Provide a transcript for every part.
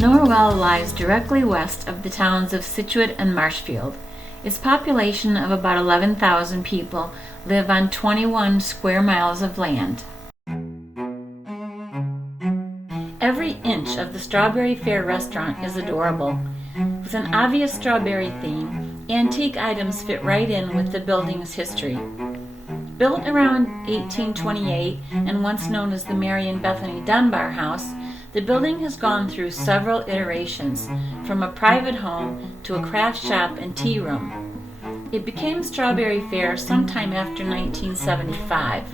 Norwell lies directly west of the towns of Scituate and Marshfield. Its population of about 11,000 people live on 21 square miles of land. Every inch of the Strawberry Fair restaurant is adorable. With an obvious strawberry theme, antique items fit right in with the building's history. Built around 1828 and once known as the Mary and Bethany Dunbar House, the building has gone through several iterations, from a private home to a craft shop and tea room. It became Strawberry Fair sometime after 1975.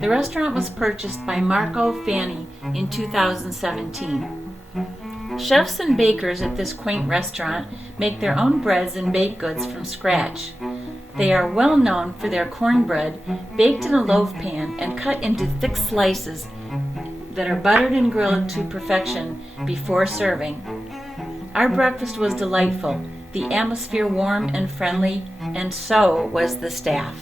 The restaurant was purchased by Marco Fanny in 2017. Chefs and bakers at this quaint restaurant make their own breads and baked goods from scratch. They are well known for their cornbread, baked in a loaf pan and cut into thick slices that are buttered and grilled to perfection before serving. Our breakfast was delightful, the atmosphere warm and friendly, and so was the staff.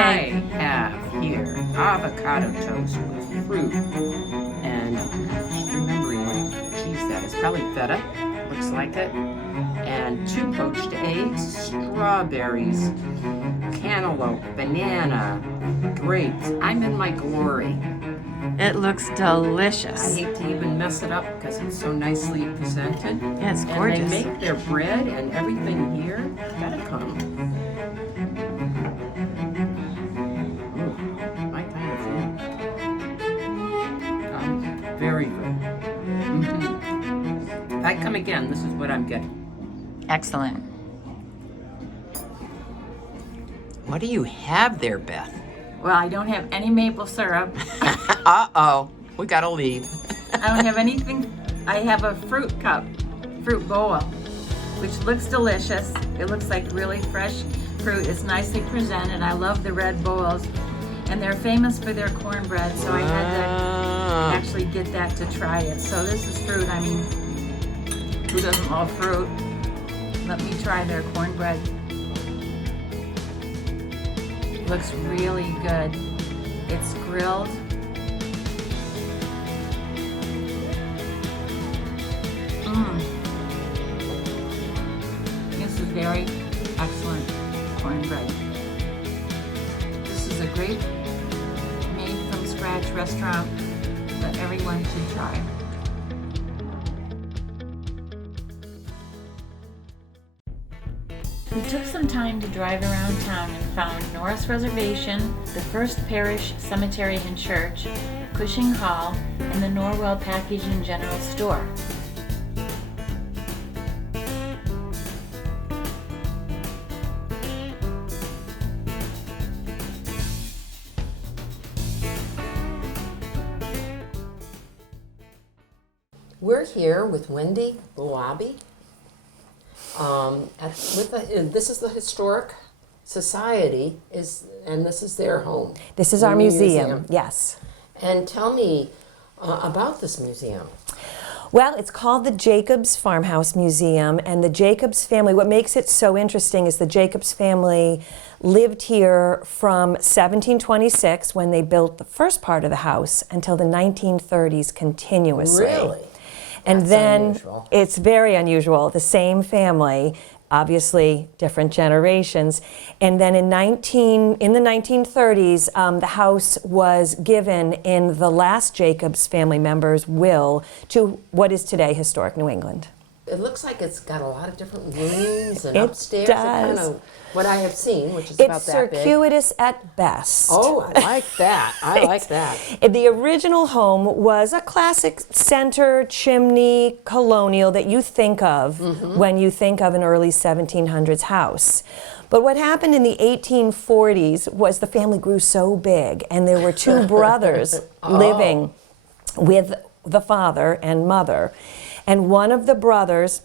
I have here avocado toast with fruit and just remembering what cheese that is. Probably feta, looks like it. And 2 poached eggs, strawberries, cantaloupe, banana, grapes. I'm in my glory. It looks I delicious. hate to even mess it up because it's so nicely presented. Yeah, it's gorgeous. And they make their bread and everything here. Gotta come. My kind of food. Very good. If I come again, this is what I'm getting. Excellent. What do you have there, Beth? Well, I don't have any maple syrup. Uh-oh, we gotta leave. I don't have anything. I have a fruit bowl, which looks delicious. It looks like really fresh fruit. It's nicely presented. I love the red bowls. And they're famous for their cornbread, so I had to actually get that to try it. So this is fruit. I mean, who doesn't love fruit? Let me try their cornbread. Looks really good. It's grilled. This is very excellent cornbread. This is a great made from scratch restaurant that everyone should try. We took some time to drive around town and found Norris Reservation, the First Parish Cemetery and Church, Cushing Hall, and the Norwell Package and General Store. We're here with Wendy Boabi. This is the Historic Society, and this is their home. This is our museum, yes. And tell me about this museum. Well, it's called the Jacobs Farmhouse Museum, and the Jacobs family, what makes it so interesting is the Jacobs family lived here from 1726, when they built the first part of the house, until the 1930s continuously. Really? And That's then unusual. it's very unusual. The same family, obviously different generations. And then in the 1930s, the house was given in the last Jacobs family member's will to what is today Historic New England. It looks like it's got a lot of different rooms and It upstairs. does. Kind of what I have seen, which is It's about that big. circuitous at best. Oh, I like that. I like that. The original home was a classic center chimney colonial that you think of when you think of an early 1700s house. But what happened in the 1840s was the family grew so big, and there were 2 brothers living with the father and mother. And one of the brothers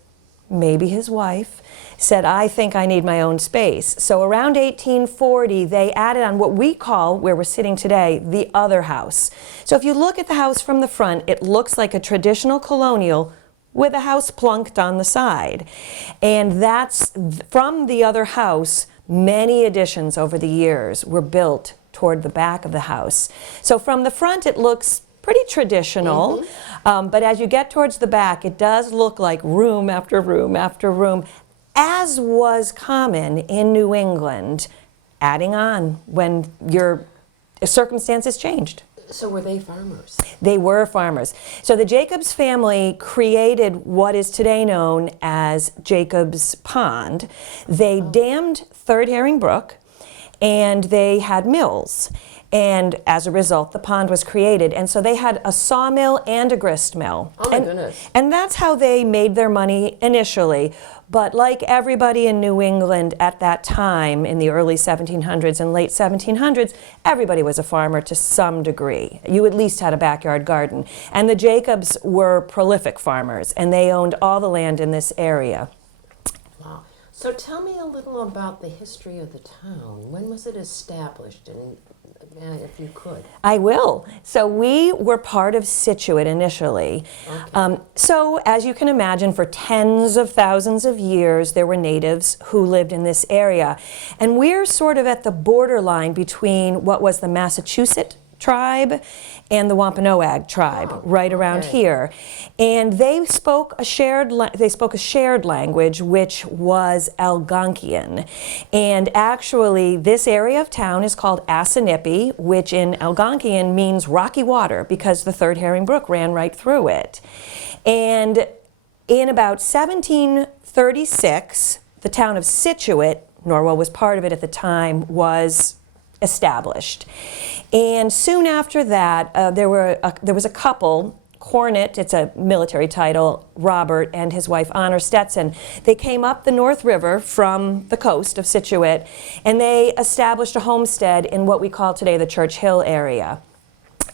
maybe his wife, said, I think I need my own space. So around 1840, they added on what we call, where we're sitting today, the other house. So if you look at the house from the front, it looks like a traditional colonial with a house plunked on the side. And that's from the other house. Many additions over the years were built toward the back of the house. So from the front, it looks pretty traditional, but as you get towards the back, it does look like room after room after room, as was common in New England, adding on when your circumstances changed. So were they farmers? They were farmers. So the Jacobs family created what is today known as Jacobs Pond. They dammed Third Herring Brook, and they had mills. And as a result, the pond was created. And so they had a sawmill and a grist mill. Oh my goodness. And that's how they made their money initially. But like everybody in New England at that time, in the early 1700s and late 1700s, everybody was a farmer to some degree. You at least had a backyard garden. And the Jacobs were prolific farmers, and they owned all the land in this area. Wow. So tell me a little about the history of the town. When was it established, and if you could? I will. So we were part of Scituate initially. Okay. So as you can imagine, for tens of thousands of years, there were natives who lived in this area. And we're sort of at the borderline between what was the Massachusetts tribe and the Wampanoag tribe, right around here. And they spoke a shared language, which was Algonquian. And actually, this area of town is called Assinippi, which in Algonquian means rocky water, because the Third Herring Brook ran right through it. And in about 1736, the town of Scituate, Norwell was part of it at the time, was established. And soon after that, there was a couple, Cornet, it's a military title, Robert and his wife Honor Stetson. They came up the North River from the coast of Scituate, and they established a homestead in what we call today the Church Hill area.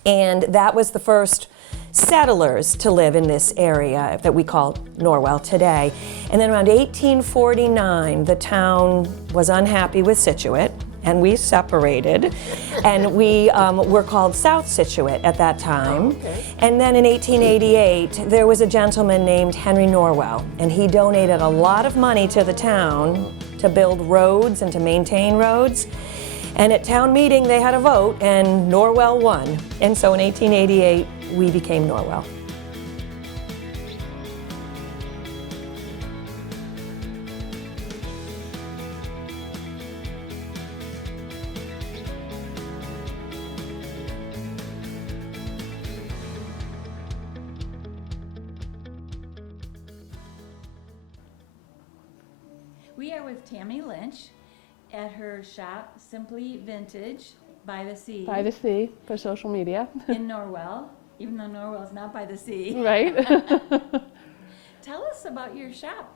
And that was the first settlers to live in this area that we call Norwell today. And then around 1849, the town was unhappy with Scituate, and we separated, and we were called South Scituate at that time. Okay. And then in 1888, there was a gentleman named Henry Norwell, and he donated a lot of money to the town to build roads and to maintain roads. And at town meeting, they had a vote, and Norwell won. And so in 1888, we became Norwell. We are with Tammy Lynch at her shop, Simply Vintage by the Sea. By the sea for social media. In Norwell, even though Norwell is not by the sea. Right. Tell us about your shop.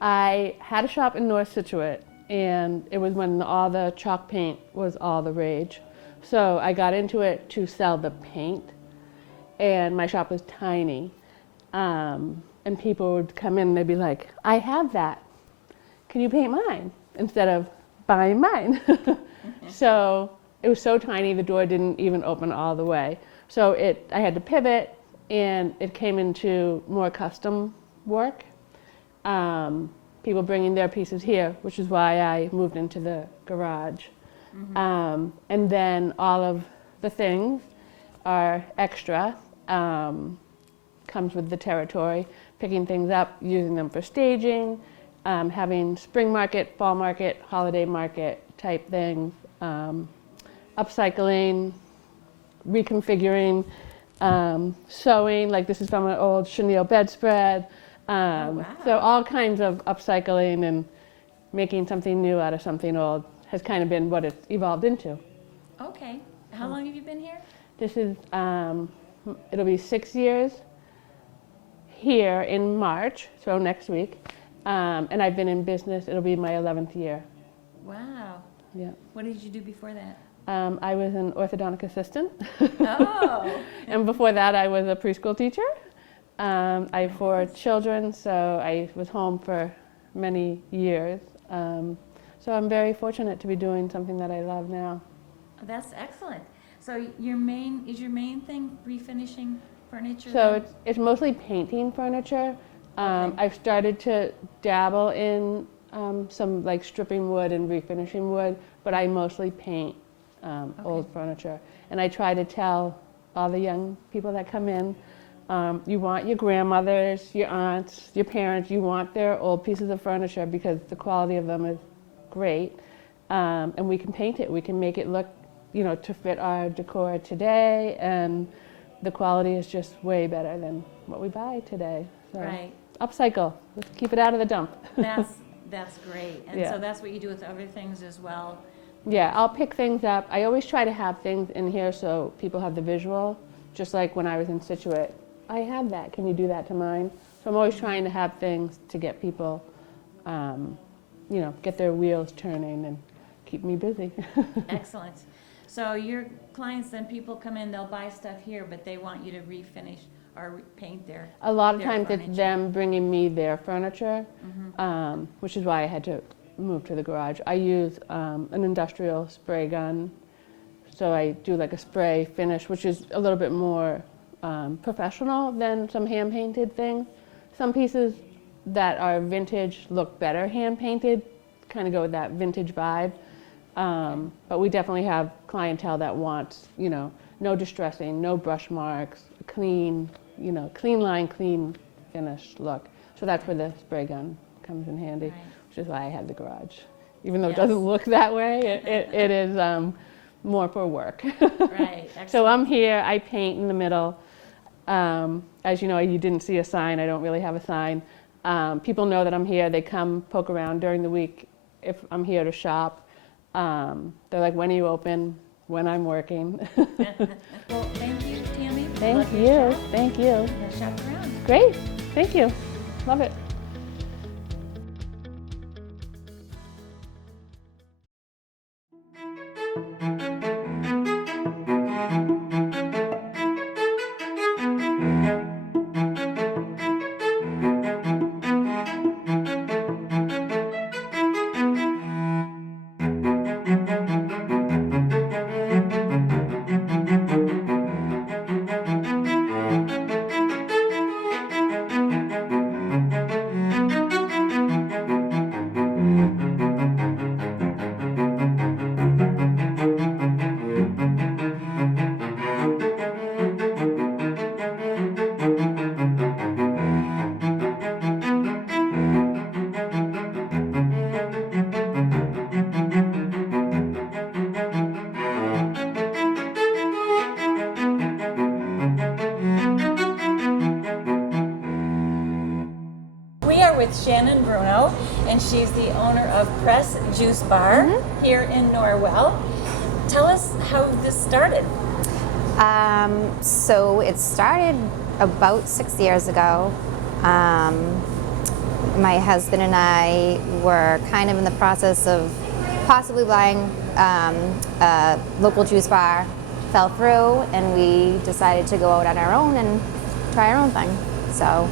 I had a shop in North Scituate, and it was when all the chalk paint was all the rage. So I got into it to sell the paint, and my shop was tiny. And people would come in and they'd be like, I have that. Can you paint mine? Instead of buying mine. So it was so tiny, the door didn't even open all the way. So I had to pivot, and it came into more custom work. People bringing their pieces here, which is why I moved into the garage. And then all of the things are extra, comes with the territory, picking things up, using them for staging, having spring market, fall market, holiday market type things, upcycling, reconfiguring, sewing, like this is from an old chenille bedspread. So all kinds of upcycling and making something new out of something old has kind of been what it's evolved into. Okay. How long have you been here? This is, it'll be 6 years here in March, so next week. And I've been in business, it'll be my 11th year. Wow. Yeah. What did you do before that? I was an orthodontic assistant. Oh. And before that, I was a preschool teacher. I have 4 children, so I was home for many years. So I'm very fortunate to be doing something that I love now. That's excellent. So is your main thing refinishing furniture? So then? it's mostly painting furniture. I've started to dabble in some like stripping wood and refinishing wood, but I mostly paint old furniture. And I try to tell all the young people that come in, you want your grandmothers, your aunts, your parents, you want their old pieces of furniture because the quality of them is great. And we can paint it. We can make it look, to fit our decor today. And the quality is just way better than what we buy today. So Right. upcycle. Let's keep it out of the dump. That's great. And Yeah. so that's what you do with other things as well. Yeah, I'll pick things up. I always try to have things in here so people have the visual. Just like when I was in Situate, I have that. Can you do that to mine? So I'm always trying to have things to get people, get their wheels turning and keep me busy. Excellent. So your clients, then people come in, they'll buy stuff here, but they want you to refinish or paint their A lot of their times furniture. it's them bringing me their furniture, which is why I had to move to the garage. I use an industrial spray gun, so I do like a spray finish, which is a little bit more professional than some hand-painted things. Some pieces that are vintage look better hand-painted, kind of go with that vintage vibe. But we definitely have clientele that wants, no distressing, no brush marks, clean, clean line, clean finished look. So that's where the spray gun comes in handy, Right. which is why I had the garage. Even though Yes. it doesn't look that way, it is more for work. Right. So Excellent. I'm here, I paint in the middle. As you know, you didn't see a sign, I don't really have a sign. People know that I'm here, they come poke around during the week if I'm here to shop. They're like, when are you open? When I'm working. Well, thank you, Tammy. Thank Love you, your shop. thank you. I'm gonna shop around. Great, thank you, love it. We are with Shannon Bruno, and she's the owner of Press Juice Bar here in Norwell. Tell us how this started. So it started about 6 years ago. My husband and I were kind of in the process of possibly buying a local juice bar. Fell through, and we decided to go out on our own and try our own thing. So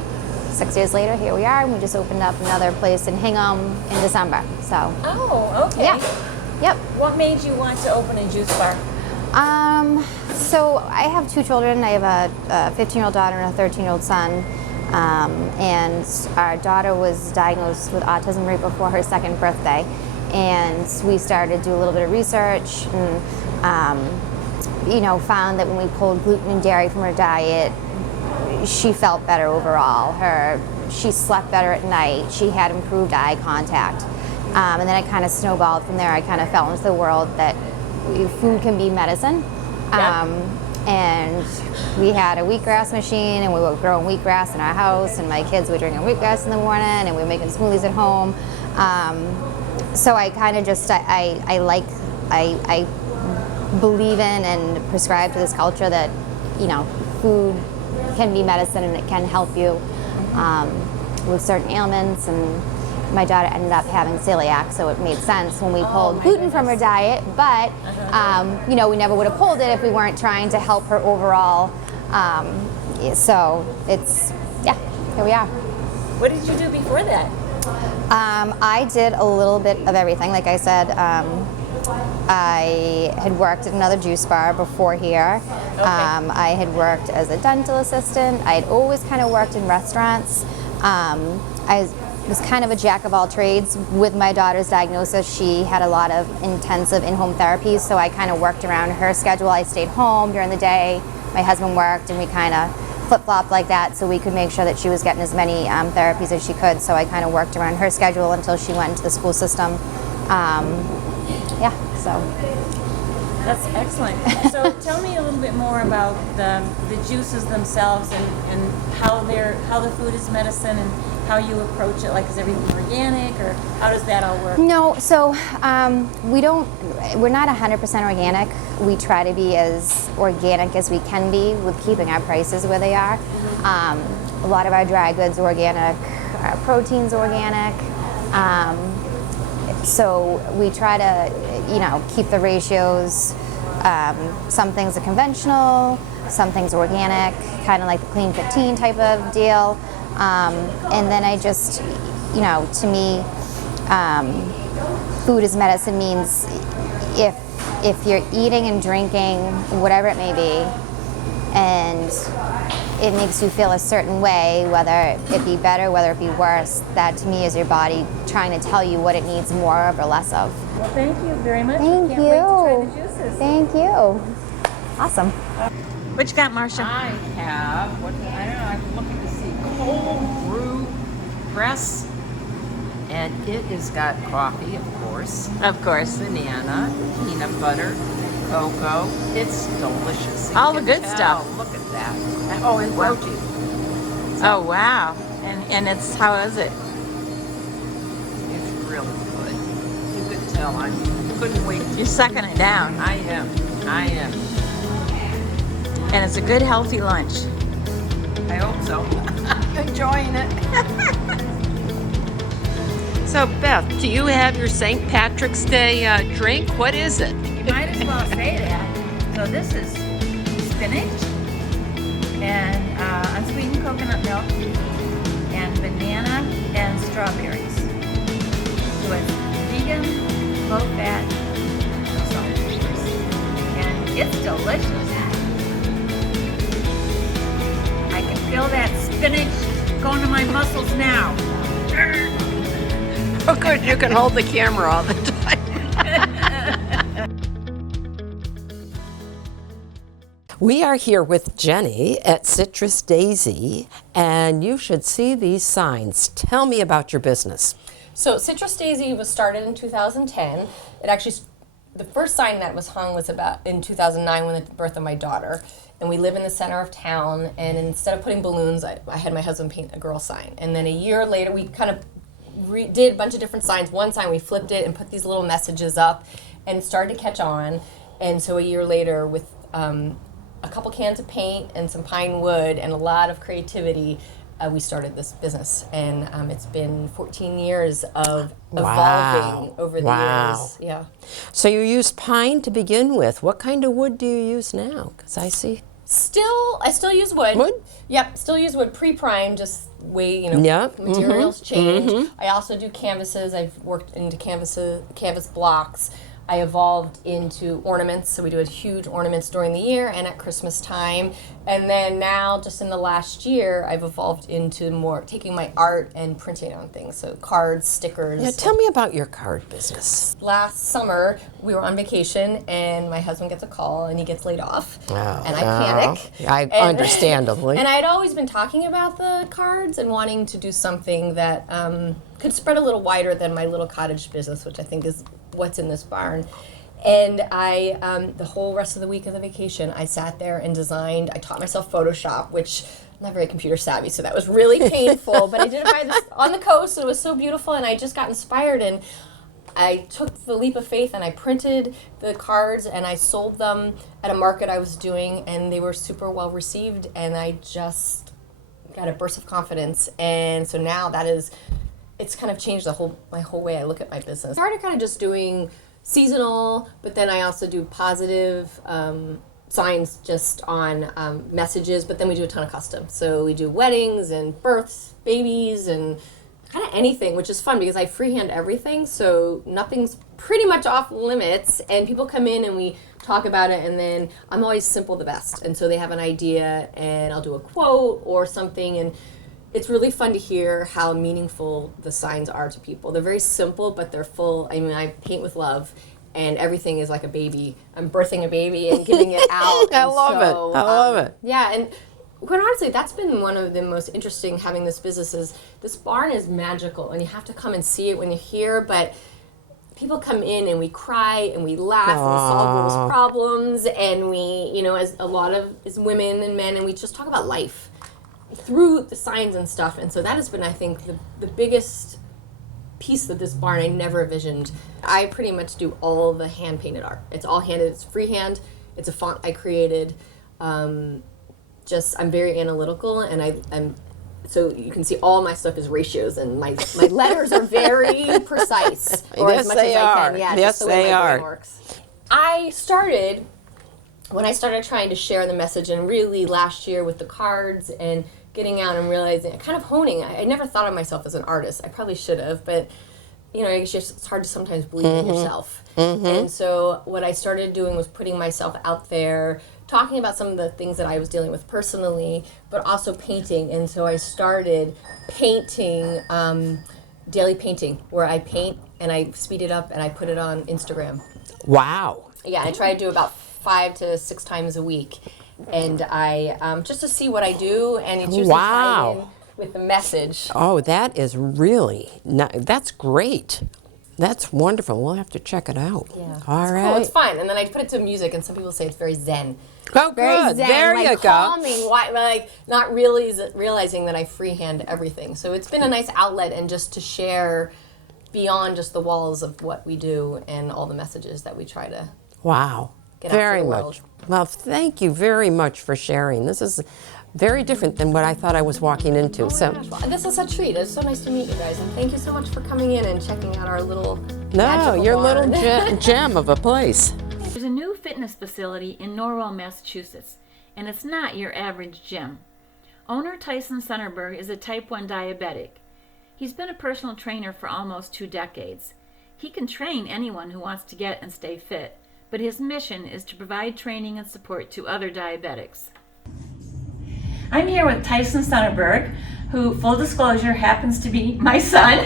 6 years later, here we are, and we just opened up another place in Hingham in December. So Oh, okay. yeah, yep. What made you want to open a juice bar? So I have 2 children. I have a 15-year-old daughter and a 13-year-old son. And our daughter was diagnosed with autism right before her 2nd birthday. And we started to do a little bit of research and, found that when we pulled gluten and dairy from her diet, she felt better overall. She slept better at night. She had improved eye contact. And then it kind of snowballed from there. I kind of fell into the world that food can be medicine. And we had a wheatgrass machine, and we were growing wheatgrass in our house, and my kids were drinking wheatgrass in the morning, and we were making smoothies at home. So I kind of just, I believe in and prescribe to this culture that, food can be medicine and it can help you with certain ailments. And my daughter ended up having celiac, so it made sense when we pulled gluten from her diet, but we never would have pulled it if we weren't trying to help her overall. So it's here we are. What did you do before that? I did a little bit of everything. Like I said, I had worked at another juice bar before here. I had worked as a dental assistant. I had always kind of worked in restaurants. I was kind of a jack of all trades. With my daughter's diagnosis, she had a lot of intensive in-home therapies, so I kind of worked around her schedule. I stayed home during the day. My husband worked, and we kind of flip-flopped like that so we could make sure that she was getting as many therapies as she could. So I kind of worked around her schedule until she went into the school system. Yeah, so. That's excellent. So tell me a little bit more about the juices themselves and how the food is medicine and how you approach it. Like, is everything organic, or how does that all work? No, so we're not 100% organic. We try to be as organic as we can be with keeping our prices where they are. A lot of our dry goods are organic, our protein's organic. So we try to, keep the ratios. Some things are conventional, some things are organic, kind of like the Clean 15 type of deal. And then I just, to me, food as medicine means if you're eating and drinking, whatever it may be, and it makes you feel a certain way, whether it be better, whether it be worse, that to me is your body trying to tell you what it needs more of or less of. Well, thank you very much. Thank Can't you. wait to try the juices. Thank you. Awesome. What you got, Marcia? I have, I'm looking to see, cold brew press. And it has got coffee, of course. Of course. Banana, peanut butter, cocoa. It's delicious. You All the can good tell. stuff. Look at that. Oh, and protein. Oh, wow. And it's, how is it? It's really good. You could tell. I couldn't wait. You're sucking it down. I am. And it's a good, healthy lunch. I hope so. I'm enjoying it. So, Beth, do you have your St. Patrick's Day drink? What is it? You might as well say that. So this is spinach and unsweetened coconut milk and banana and strawberries. So it's vegan, low fat, no salt, and it's delicious. I can feel that spinach going to my muscles now. Oh, good. You can hold the camera all the time. We are here with Jenny at Citrus Daisy, and you should see these signs. Tell me about your business. So Citrus Daisy was started in 2010. It actually, the first sign that was hung was about in 2009 when the birth of my daughter. And we live in the center of town, and instead of putting balloons, I had my husband paint a girl sign. And then a year later, we kind of did a bunch of different signs. One sign we flipped it and put these little messages up, and it started to catch on. And so a year later, with a couple cans of paint and some pine wood and a lot of creativity, we started this business. And it's been 14 years of evolving over the years. Yeah. So you used pine to begin with. What kind of wood do you use now? Because I see. I still use wood. Wood? Yep, still use wood pre-prime, just way, Yep. materials change. I also do canvases. I've worked into canvas blocks. I evolved into ornaments, so we do huge ornaments during the year and at Christmas time. And then now, just in the last year, I've evolved into more taking my art and printing on things, so cards, stickers. Yeah, tell me about your card business. Last summer, we were on vacation, and my husband gets a call, and he gets laid off. And I panic. Understandably. And I had always been talking about the cards and wanting to do something that could spread a little wider than my little cottage business, which I think is what's in this barn. And I, the whole rest of the week of the vacation, I sat there and designed. I taught myself Photoshop, which I'm not very computer savvy, so that was really painful. But I did it on the coast, and it was so beautiful, and I just got inspired. And I took the leap of faith, and I printed the cards, and I sold them at a market I was doing, and they were super well received. And I just got a burst of confidence, and so now it's kind of changed my whole way I look at my business. I started kind of just doing seasonal, but then I also do positive signs just on messages, but then we do a ton of custom. So we do weddings and births, babies, and kind of anything, which is fun because I freehand everything, so nothing's pretty much off limits, and people come in and we talk about it, and then I'm always simple the best, and so they have an idea and I'll do a quote or something, and it's really fun to hear how meaningful the signs are to people. They're very simple, but they're full. I mean, I paint with love, and everything is like a baby. I'm birthing a baby and giving it out. I love it. Yeah, and quite honestly, that's been one of the most interesting having this business is this barn is magical, and you have to come and see it when you're here, but people come in and we cry and we laugh and we solve those problems, and we, you know, as women and men, and we just talk about life through the signs and stuff. And so that has been, I think, the biggest piece of this barn I never envisioned. I pretty much do all the hand painted art. It's all handed, it's freehand, it's a font I created. I'm very analytical, and I'm so you can see all my stuff is ratios, and my letters are very precise, or Yes, as much they as I are. can. Yeah, Yes, just the way they my brain are. works. When I started trying to share the message, and really last year with the cards and getting out and realizing, kind of honing. I never thought of myself as an artist. I probably should have, but you know, it's hard to sometimes believe in yourself. And so what I started doing was putting myself out there, talking about some of the things that I was dealing with personally, but also painting. And so I started painting, daily painting, where I paint and I speed it up and I put it on Instagram. Wow. Yeah, I try to do about 5 to 6 times a week. And I, just to see what I do, and it's usually tied in with the message. Oh, that is really, that's great. That's wonderful. We'll have to check it out. Yeah. All right. Cool, it's fun. And then I put it to music, and some people say it's very zen. Oh, Very good. zen, There like you calming, go. like not really realizing that I freehand everything. So it's been a nice outlet, and just to share beyond just the walls of what we do and all the messages that we try to Wow. get out to Very the much. world. Well, thank you very much for sharing. This is very different than what I thought I was walking into. So, Gosh, well, this is a treat. It's so nice to meet you guys, and thank you so much for coming in and checking out our little no, magical your barn. little gem of a place. There's a new fitness facility in Norwell, Massachusetts, and it's not your average gym. Owner Tyson Sonnerberg is a type 1 diabetic. He's been a personal trainer for almost 2 decades. He can train anyone who wants to get and stay fit, but his mission is to provide training and support to other diabetics. I'm here with Tyson Sonnerberg, who, full disclosure, happens to be my son.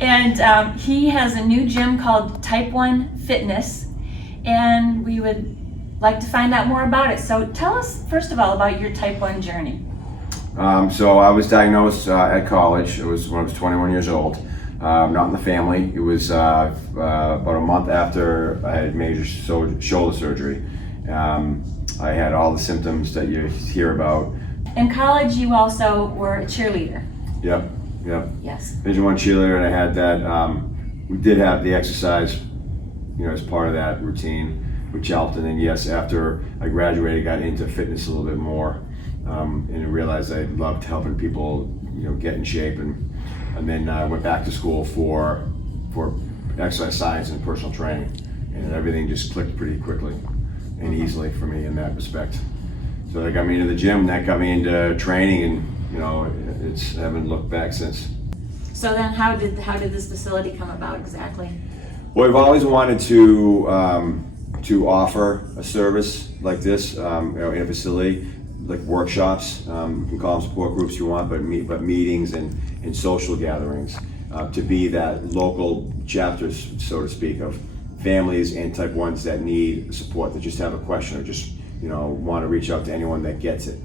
And he has a new gym called Type 1 Fitness, and we would like to find out more about it. So tell us, first of all, about your Type 1 journey. So I was diagnosed at college. It was when I was 21 years old. Not in the family. It was about a month after I had major shoulder surgery. I had all the symptoms that you hear about. In college, you also were a cheerleader. Yep. Yes. Division I cheerleader, and I had that. We did have the exercise, as part of that routine, which helped. And then yes, after I graduated, got into fitness a little bit more, and I realized I loved helping people, get in shape. And then I went back to school for exercise science and personal training, and everything just clicked pretty quickly and easily for me in that respect. So that got me into the gym, that got me into training, and I haven't looked back since. So then how did this facility come about exactly? Well, we've always wanted to offer a service like this in a facility, like workshops. You can call them support groups if you want, but meetings and social gatherings, to be that local chapters, so to speak, of families and type 1s that need support, that just have a question or just want to reach out to anyone that gets it.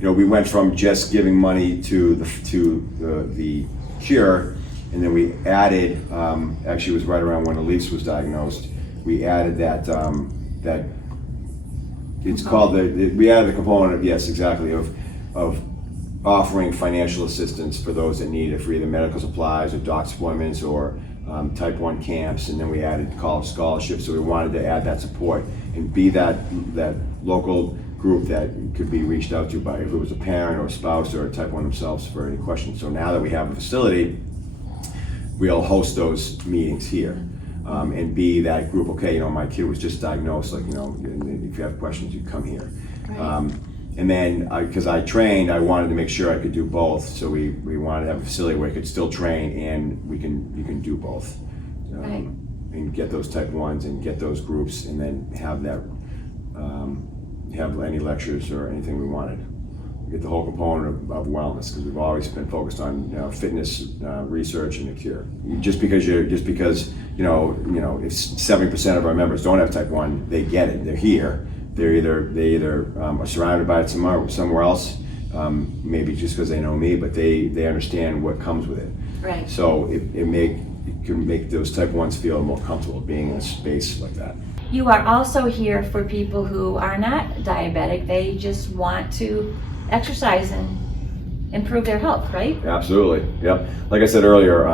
We went from just giving money to the cure, and then we added. Actually, it was right around when Elise was diagnosed. We added that it's called we added the component of, yes, exactly, of offering financial assistance for those that need it, for either medical supplies or doc's appointments or type 1 camps. And then we added college scholarships. So we wanted to add that support and be that local group that could be reached out to by, if it was a parent or a spouse or a type 1 themselves, for any questions. So now that we have a facility, we'll host those meetings here. and be that group. Okay, my kid was just diagnosed. Like, and if you have questions, you come here. And then, because I trained, I wanted to make sure I could do both. So we wanted to have a facility where I could still train, and you can do both, and get those type 1s and get those groups, and then have that have any lectures or anything we wanted. Get the whole component of wellness, because we've always been focused on fitness, research, and a cure. Just because if 70% of our members don't have type 1, they get it. They're here. They either are surrounded by it somewhere else, maybe just because they know me, but they understand what comes with it. Right. So it can make those type 1s feel more comfortable being in a space like that. You are also here for people who are not diabetic. They just want to exercise and improve their health, right? Absolutely. Yep. Like I said earlier,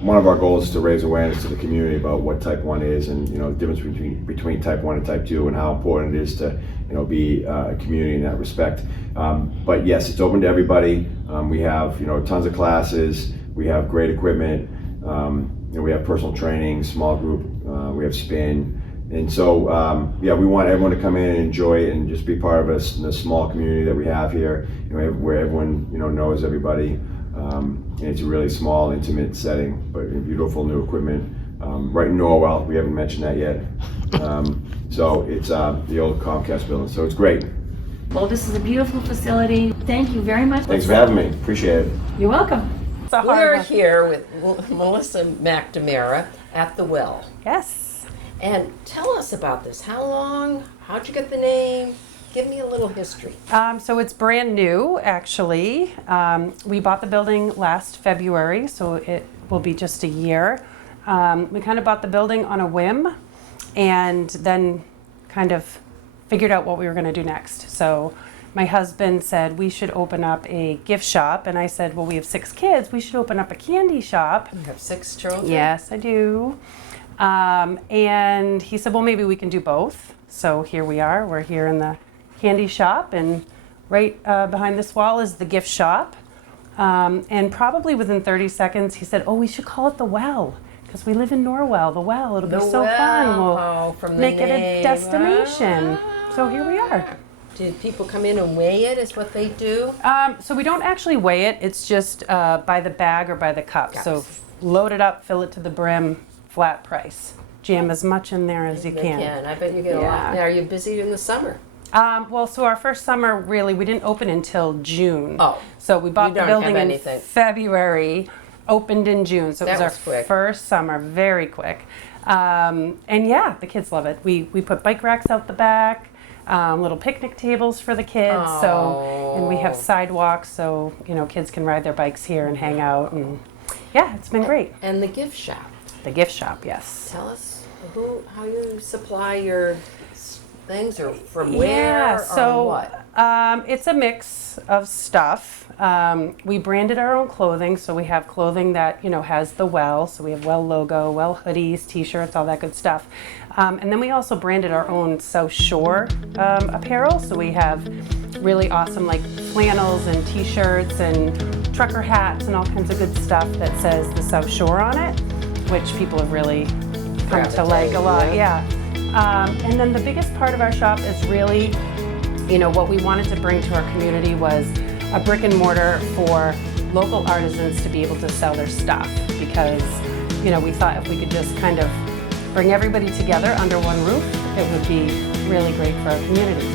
one of our goals is to raise awareness to the community about what type 1 is, and the difference between type 1 and type 2, and how important it is to be a community in that respect. But yes, it's open to everybody. We have tons of classes. We have great equipment. We have personal training, small group. We have spin. And so, we want everyone to come in and enjoy it and just be part of the small community that we have here, where everyone, knows everybody. And it's a really small, intimate setting, but beautiful new equipment. Right in Norwell, we haven't mentioned that yet. So it's the old Comcast building, so it's great. Well, this is a beautiful facility. Thank you very much. Thanks for having me, appreciate it. You're welcome. We're here with Melissa McNamara at the Well. Yes. And tell us about this. How long? How'd you get the name? Give me a little history. So it's brand new, actually. We bought the building last February, so it will be just a year. We kind of bought the building on a whim, and then kind of figured out what we were going to do next. So my husband said we should open up a gift shop, and I said, well, we have 6 kids. We should open up a candy shop. You have 6 children? Yes, I do. And he said, well, maybe we can do both. So here we are. We're here in the candy shop, and right behind this wall is the gift shop. And probably within 30 seconds, he said, oh, we should call it the Well, because we live in Norwell. The Well, it'll be so fun. We'll make it a destination. So here we are. Did people come in and weigh it, is what they do? So we don't actually weigh it. It's just by the bag or by the cup. So load it up, fill it to the brim, flat price. Jam as much in there as you can. I bet you get a lot. Now, are you busy in the summer? Well, so our first summer, really, we didn't open until June. Oh. So we bought the building in February, opened in June. So it was our first summer, very quick. And yeah, the kids love it. We put bike racks out the back, little picnic tables for the kids. So, and we have sidewalks, so kids can ride their bikes here and hang out. And yeah, it's been great. And the gift shop. The gift shop, yes. Tell us how you supply your things, or from where, or what? It's a mix of stuff. We branded our own clothing, so we have clothing that has the Well. So we have Well logo, Well hoodies, T-shirts, all that good stuff. And then we also branded our own South Shore apparel. So we have really awesome like flannels and T-shirts and trucker hats and all kinds of good stuff that says the South Shore on it, which people have really come to like a lot. Yeah. And then the biggest part of our shop is really, what we wanted to bring to our community was a brick and mortar for local artisans to be able to sell their stuff, because, we thought if we could just kind of bring everybody together under one roof, it would be really great for our community.